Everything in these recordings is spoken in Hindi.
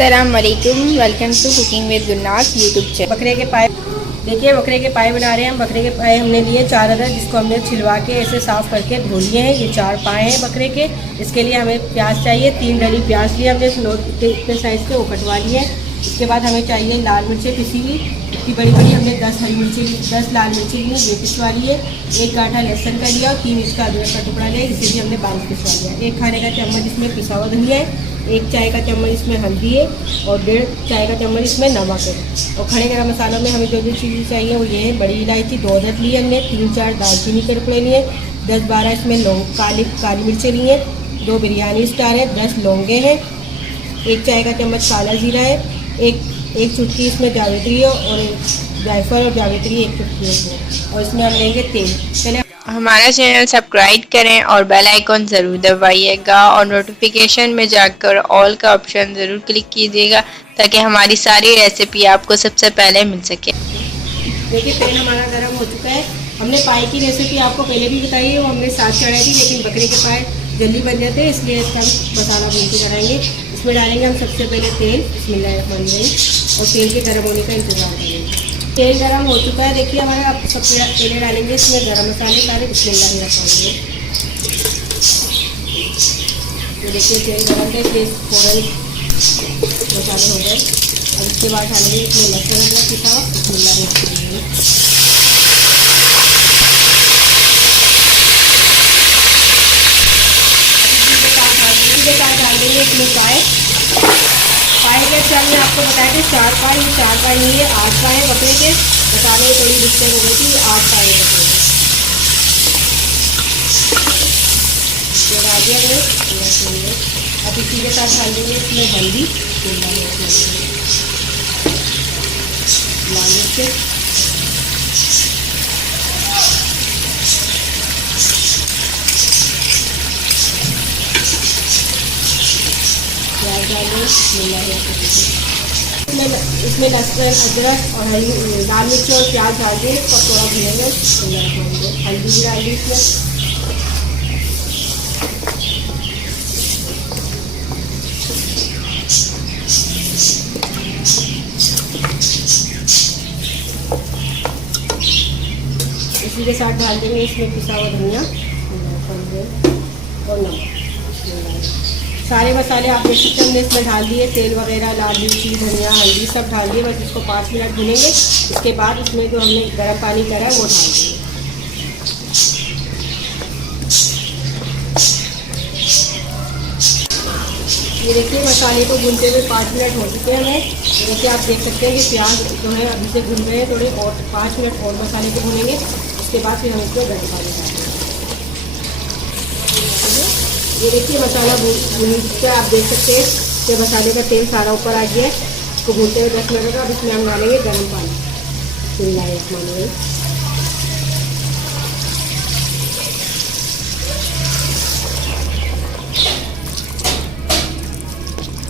अस्सलाम वालेकुम, welcome to cooking with Gunnas YouTube channel. बकरे के पाए, देखिए बकरे के पाए बना रहे हैं हम। बकरे के पाए हमने लिए 4 अदद, जिसको हमने छिलवा के ऐसे साफ़ करके धो लिए हैं। ये 4 पाए हैं बकरे के। इसके लिए हमें प्याज चाहिए, 3 डली प्याज लिए हमने इतने साइज़ के, वो कटवा लिए हैं। इसके बाद हमें चाहिए लाल मिर्चें पिसी हुई, इतनी बड़ी बड़ी हमने 10 हरी मिर्ची ली, 10 लाल मिर्ची ली, ये पिसवा लिए। 1 गांठा लहसुन का लिया और 3 इंच का अदरक का टुकड़ा लिया, इसे भी हमने बारीक पिसवा लिया। 1 खाने का चम्मच इसमें पिसा हुआ धनिया है, 1 चाय का चम्मच इसमें हल्दी है और 1.5 चाय का चम्मच इसमें नमक है। और खड़े गरम मसालों में हमें जो जो चीज़ें चाहिए वो ये है। बड़ी इलायची 2 अदद ली हमने, 3-4 दालचीनी के टुकड़े लिए, 10-12 इसमें लौंग काली मिर्चें ली हैं, 2 बिरयानी स्टार है, 10 लौंगे हैं, 1 चाय का चम्मच काला जीरा है, एक चुटकी इसमें जावित्री है और जायफल और जावित्री 1 चुटकी है। और इसमें हम लेंगे तेल। पहले हमारा चैनल सब्सक्राइब करें और बेल आइकॉन ज़रूर दबाइएगा और नोटिफिकेशन में जाकर ऑल का ऑप्शन ज़रूर क्लिक कीजिएगा ताकि हमारी सारी रेसिपी आपको सबसे पहले मिल सके। देखिए तेल हमारा गर्म हो चुका है। हमने पाए की रेसिपी आपको पहले भी बताई है, वो हमने साथ चढ़ाई थी, लेकिन बकरे के पाए जल्दी बन जाते हैं, इसलिए इसका हम मसाला भून के बनाएंगे। इसमें डालेंगे हम सबसे पहले तेल, बिस्मिल्लाहिर्रहमानिर्रहीम, और तेल के गर्म होने का इंतज़ार करेंगे। तेल गरम हो चुका है, देखिए हमारे। अब सबसे पहले डालेंगे इसमें गरम मसाले सारे, बिस्मिल्लाहिर्रहमानिर्रहीम। तो देखिए तेल गरम है, तेल फ़ौरन मसाले हो गए। और इसके बाद डालेंगे इसमें लहसुन अदरक पिसा हुआ, बिस्मिल्लाहिर्रहमानिर्रहीम। के साथ डाल देंगे इसमें पाए के। अच्छा हमने आपको बताया कि 4 पाए, ये 4 पाए नहीं है, 8 पाए बकरे के। बताने में थोड़ी मिस्टेक हो गई थी, 8 पाए बकरे के। ये डाल दिया मैंने। अब इसी के साथ डाल देंगे इसमें हल्दी, लाल मिर्च, प्याज डालें, इसमें लहसुन अदरक और हरी लाल मिर्च और प्याज डाल दें। इसको थोड़ा भूनेंगे। हल्दी भी डाल दी इसमें। इसी के साथ डाल देंगे इसमें पिसा हुआ धनिया और नमक। सारे मसाले आप देख सकते हैं हमने इसमें डाल दिए, तेल वगैरह, लाल मिर्ची, धनिया, हल्दी सब डाल दिए। बस इसको 5 मिनट भूनेंगे। इसके बाद इसमें जो हमने गर्म पानी करा है वो डाल देंगे। ये देखिए मसाले को भूनते हुए 5 मिनट हो चुके हैं हमें। जैसे आप देख सकते हैं कि प्याज जो है अभी से भून रहे हैं थोड़े, और 5 मिनट और मसाले को भूनेंगे। उसके बाद फिर हम इसको गर्म पानी डालेंगे। ये देखिए मसाला भून चुका है, आप देख सकते हैं कि मसाले का तेल सारा ऊपर आ गया है। इसको भूनते हुए 10 मिनट का। अब इसमें हम डालेंगे गर्म पानी, बिस्मिल्लाहिर्रहमानिर्रहीम।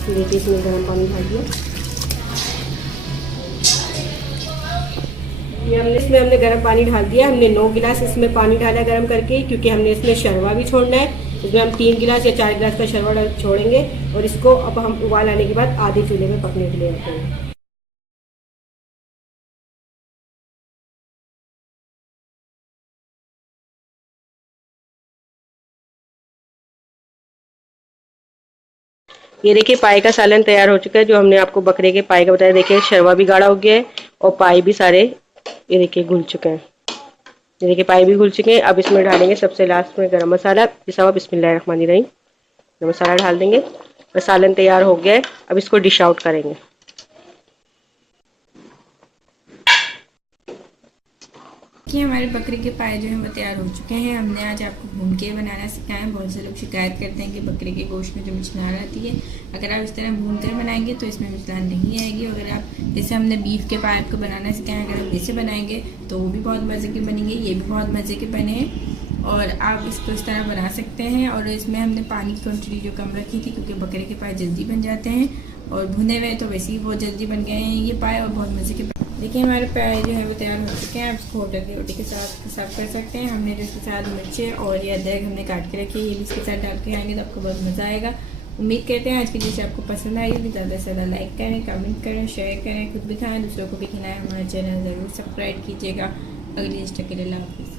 देखिए इसमें गर्म पानी डाल दिया। इसमें हमने गर्म पानी डाल दिया। हमने 9 गिलास इसमें पानी डाला गर्म करके, क्योंकि हमने इसमें शरबा भी छोड़ना है। इसमें हम 3 गिलास या 4 गिलास का शरबा छोड़ेंगे। और इसको अब हम उबाल आने के बाद आधे चूल्हे में पकने के लिए रखेंगे। ये देखिए पाए का सालन तैयार हो चुका है, जो हमने आपको बकरे के पाए का बताया। देखिए शरबा भी गाढ़ा हो गया है और पाए भी सारे ये देखिए घुल चुके हैं। ये देखिए पाए भी घुल चुके हैं। अब इसमें डालेंगे सबसे लास्ट में गरम मसाला पिसा हुआ, बिस्मिल्लाहिर्रहमानिर्रहीम। गरम मसाला डाल देंगे। बस सालन तैयार हो गया है। अब इसको डिश आउट करेंगे। कि हमारे बकरे के पाए जो हैं वो तैयार हो चुके हैं। हमने आज आपको भून के बनाना सिखाया है। बहुत से लोग शिकायत करते हैं कि बकरे के गोश्त में जो मिचनार आती है, अगर आप इस तरह भून कर बनाएंगे तो इसमें मिचनार नहीं आएगी। अगर आप जैसे हमने बीफ के पाए को बनाना सिखाया, अगर आप इसे बनाएंगे तो वो भी बहुत मज़े के बनेंगे, ये भी बहुत मज़े के बने हैं। और आप इसको इस तरह बना सकते हैं। और इसमें हमने पानी की क्वान्टिटी जो कम रखी थी, क्योंकि बकरे के पाए जल्दी बन जाते हैं और भुने हुए तो वैसे ही बहुत जल्दी बन गए हैं ये पाए और बहुत मज़े के। देखिए हमारे पाए जो है वो तैयार हो चुके हैं। आप इसको होटल की रोटी के साथ सर्व कर सकते हैं। हमने जो इसके साथ मिर्चें और ये अदरक हमने काट के रखी है, ये भी इसके साथ डाल के आएंगे तो आपको बहुत मज़ा आएगा। उम्मीद करते हैं आज की डिश आपको पसंद आई होगी। ज़्यादा से ज़्यादा लाइक करें, कमेंट करें, शेयर करें, खुद भी खाएँ, दूसरों को भी खिलाएं। हमारा चैनल ज़रूर सब्सक्राइब कीजिएगा। अगली डिश के लिए अल्लाह हाफिज़।